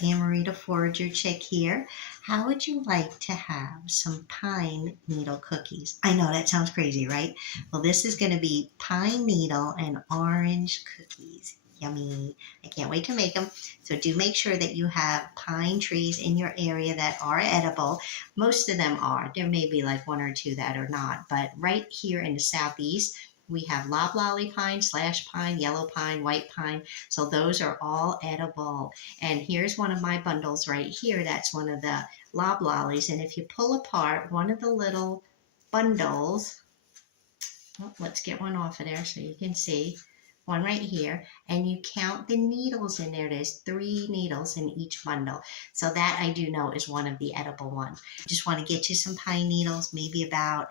there, Amarita Forager Chick here. How would you like to have some pine needle cookies? I know that sounds crazy, right? Well, this is going to be pine needle and orange cookies. Yummy. I can't wait to make them. So do make sure that you have pine trees in your area that are edible. Most of them are. There may be like one or two that are not, but right here in the southeast, we have loblolly pine, slash pine, yellow pine, white pine. So those are all edible. And here's one of my bundles right here. That's one of the loblollies. And if you pull apart one of the little bundles, well, let's get one off of there so you can see. One right here, and you count the needles in there. There's 3 needles in each bundle. So that I do know is one of the edible ones. Just want to get you some pine needles, maybe about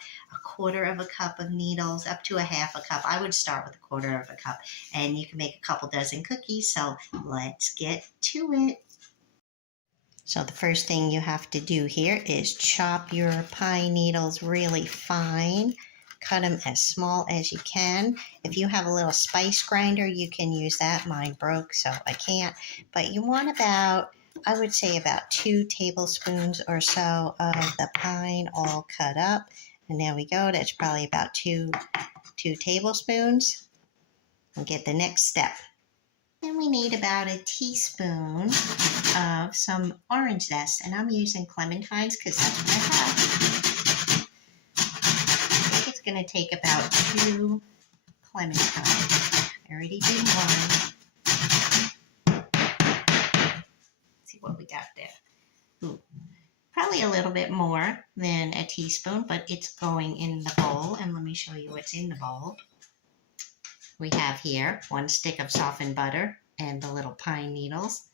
1/4 cup of needles, up to 1/2 cup. I would start with 1/4 cup, and you can make a couple dozen cookies. So let's get to it. So the first thing you have to do here is chop your pine needles really fine. Cut them as small as you can. If you have a little spice grinder, you can use that. Mine broke, so I can't. But you want about, I would say about 2 tablespoons or so of the pine all cut up. And there we go. That's probably about two tablespoons. We'll get the next step. Then we need about a teaspoon of some orange zest. And I'm using clementines because that's what I have. Going to take about 2 clementines. I already did one. Let's see what we got there. Ooh, probably a little bit more than a teaspoon, but it's going in the bowl. And let me show you what's in the bowl. We have here 1 stick of softened butter and the little pine needles.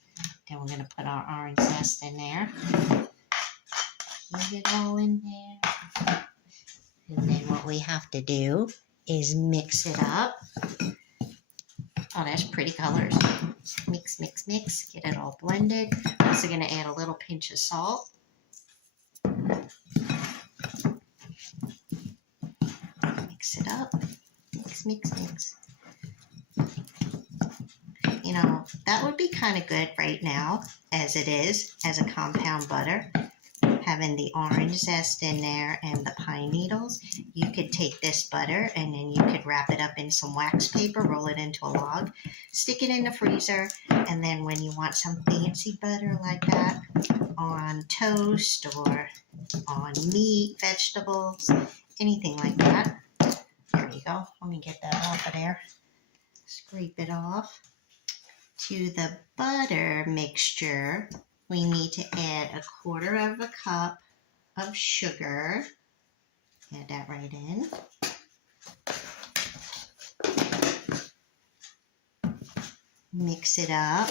Then we're going to put our orange zest in there. Put it all in there. And then what we have to do is mix it up. Oh, that's pretty colors. Mix, mix, mix. Get it all blended. I'm also going to add a little pinch of salt. Mix it up. Mix, mix, mix. You know, that would be kind of good right now, as it is, as a compound butter. Having the orange zest in there and the pine needles, you could take this butter and then you could wrap it up in some wax paper, roll it into a log, stick it in the freezer, and then when you want some fancy butter like that on toast or on meat, vegetables, anything like that. There you go. Let me get that off of there. Scrape it off. To the butter mixture, we need to add 1/4 cup of sugar. Add that right in. Mix it up.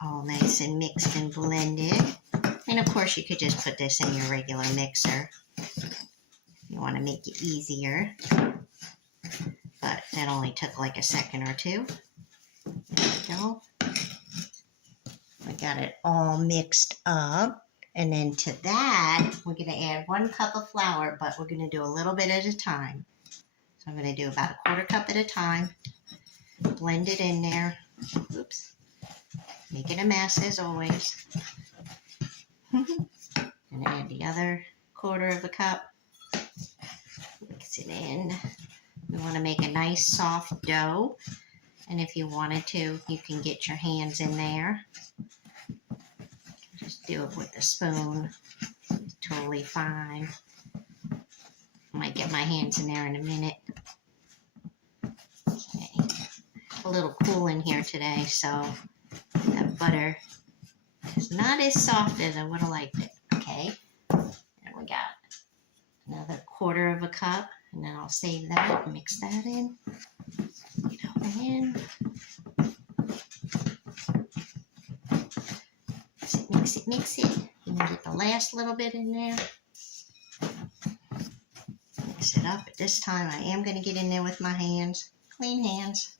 All nice and mixed and blended. And of course you could just put this in your regular mixer. You want to make it easier, but that only took like a second or two. There we go. We got it all mixed up, and then to that we're going to add 1 cup of flour, but we're going to do a little bit at a time. So I'm going to do about 1/4 cup at a time. Blend it in there. Oops. Make it a mess as always. And add the other 1/4 cup. Mix it in. We want to make a nice soft dough, and if you wanted to, you can get your hands in there. Just do it with a spoon. It's totally fine. I might get my hands in there in a minute. Okay. A little cool in here today, so that butter is not as soft as I would have liked it. Okay. And we got another 1/4 cup, and then I'll save that and mix that in. Get it all in. Mix it, mix it. And then get the last little bit in there. Mix it up. At this time, I am going to get in there with my hands. Clean hands.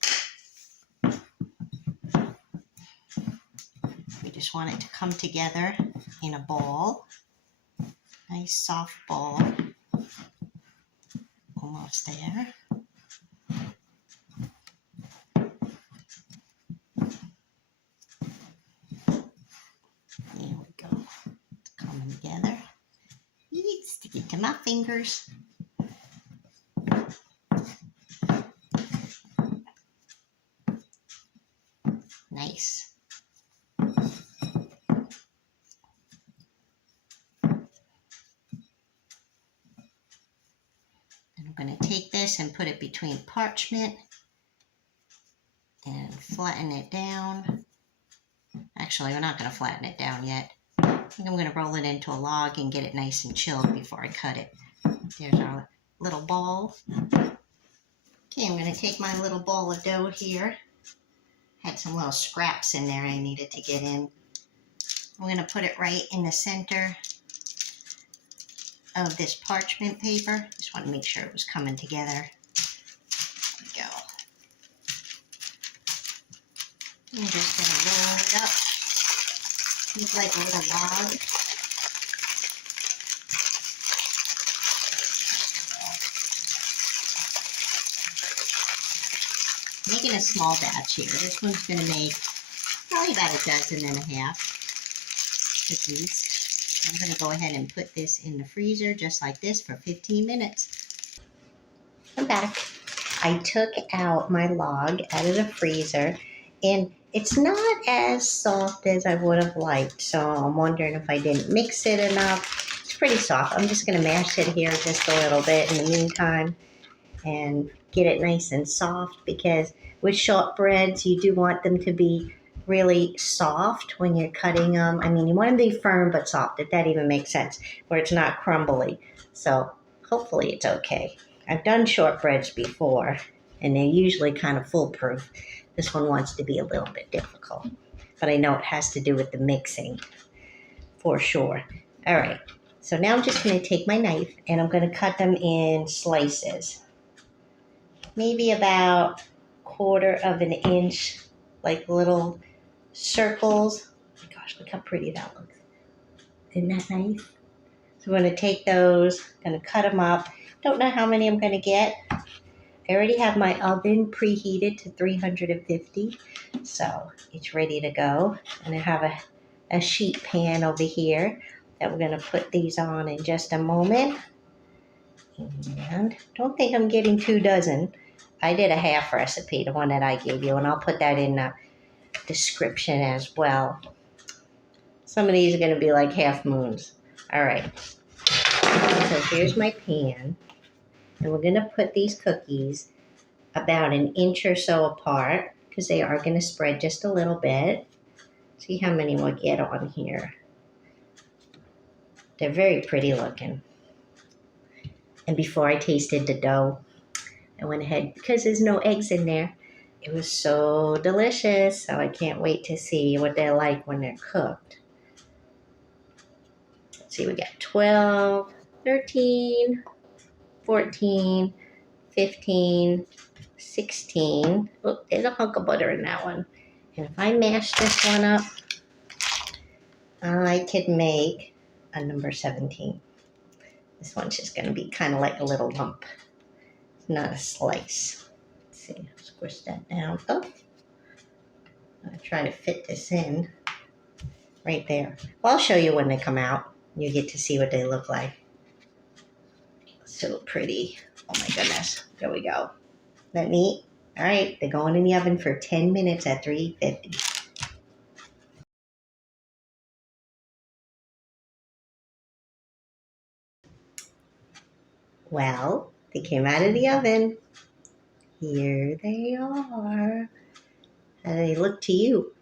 We just want it to come together in a ball. Nice soft ball. Almost there. There we go. It's coming together. Stick it to my fingers. Nice. And I'm going to take this and put it between parchment and flatten it down. Actually, we're not going to flatten it down yet. I think I'm going to roll it into a log and get it nice and chilled before I cut it. There's our little ball. Okay, I'm going to take my little ball of dough here. Had some little scraps in there I needed to get in. I'm going to put it right in the center of this parchment paper. Just want to make sure it was coming together. There we go. I'm just going to roll it up. It's like a little log. Making a small batch here. This one's going to make probably about a dozen and a half cookies. I'm going to go ahead and put this in the freezer just like this for 15 minutes. I'm back. I took out my log out of the freezer, and it's not as soft as I would have liked, so I'm wondering if I didn't mix it enough. It's pretty soft. I'm just going to mash it here just a little bit in the meantime and get it nice and soft, because with shortbreads, you do want them to be really soft when you're cutting them. I mean, you want them to be firm but soft, if that even makes sense, where it's not crumbly. So hopefully it's okay. I've done shortbreads before, and they're usually kind of foolproof. This one wants to be a little bit difficult, but I know it has to do with the mixing for sure. All right, so now I'm just going to take my knife and I'm going to cut them in slices. Maybe about 1/4 of an inch, like little circles. Oh my gosh, look how pretty that looks. Isn't that nice? So I'm going to take those, going to cut them up. Don't know how many I'm going to get. I already have my oven preheated to 350, so it's ready to go. And I have a sheet pan over here that we're going to put these on in just a moment. And don't think I'm getting 2 dozen. I did a half recipe, the one that I gave you, and I'll put that in the description as well. Some of these are going to be like half moons. All right. So here's my pan. And we're going to put these cookies about 1 inch or so apart, because they are going to spread just a little bit. See how many we'll get on here. They're very pretty looking. And before I tasted the dough, I went ahead, because there's no eggs in there, it was so delicious. So I can't wait to see what they're like when they're cooked. Let's see, we got 12, 13, 14, 15, 16. Oh, there's a hunk of butter in that one. And if I mash this one up, I could make a number 17. This one's just going to be kind of like a little lump. It's not a slice. Let's see, squish that down. Oh, I'll try to fit this in right there. Well, I'll show you when they come out. You get to see what they look like. So pretty. Oh my goodness. There we go. Isn't that neat? All right, they're going in the oven for 10 minutes at 350. Well, they came out of the oven. Here they are. How do they look to you?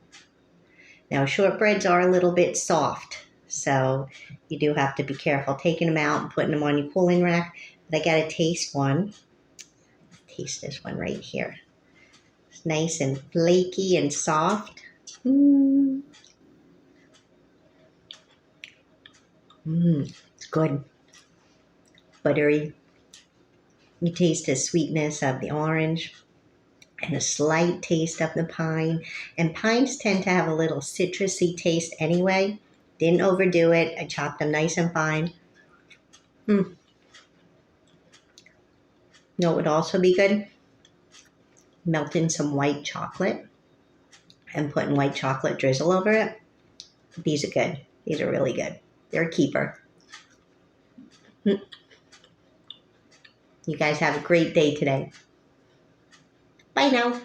Now, shortbreads are a little bit soft, so you do have to be careful taking them out and putting them on your cooling rack. But I got to taste one. Taste this one right here. It's nice and flaky and soft. It's good. Buttery. You taste the sweetness of the orange and a slight taste of the pine. And pines tend to have a little citrusy taste anyway. Didn't overdo it. I chopped them nice and fine. You know what would also be good? Melting some white chocolate and putting white chocolate drizzle over it. These are good. These are really good. They're a keeper. You guys have a great day today. Bye now.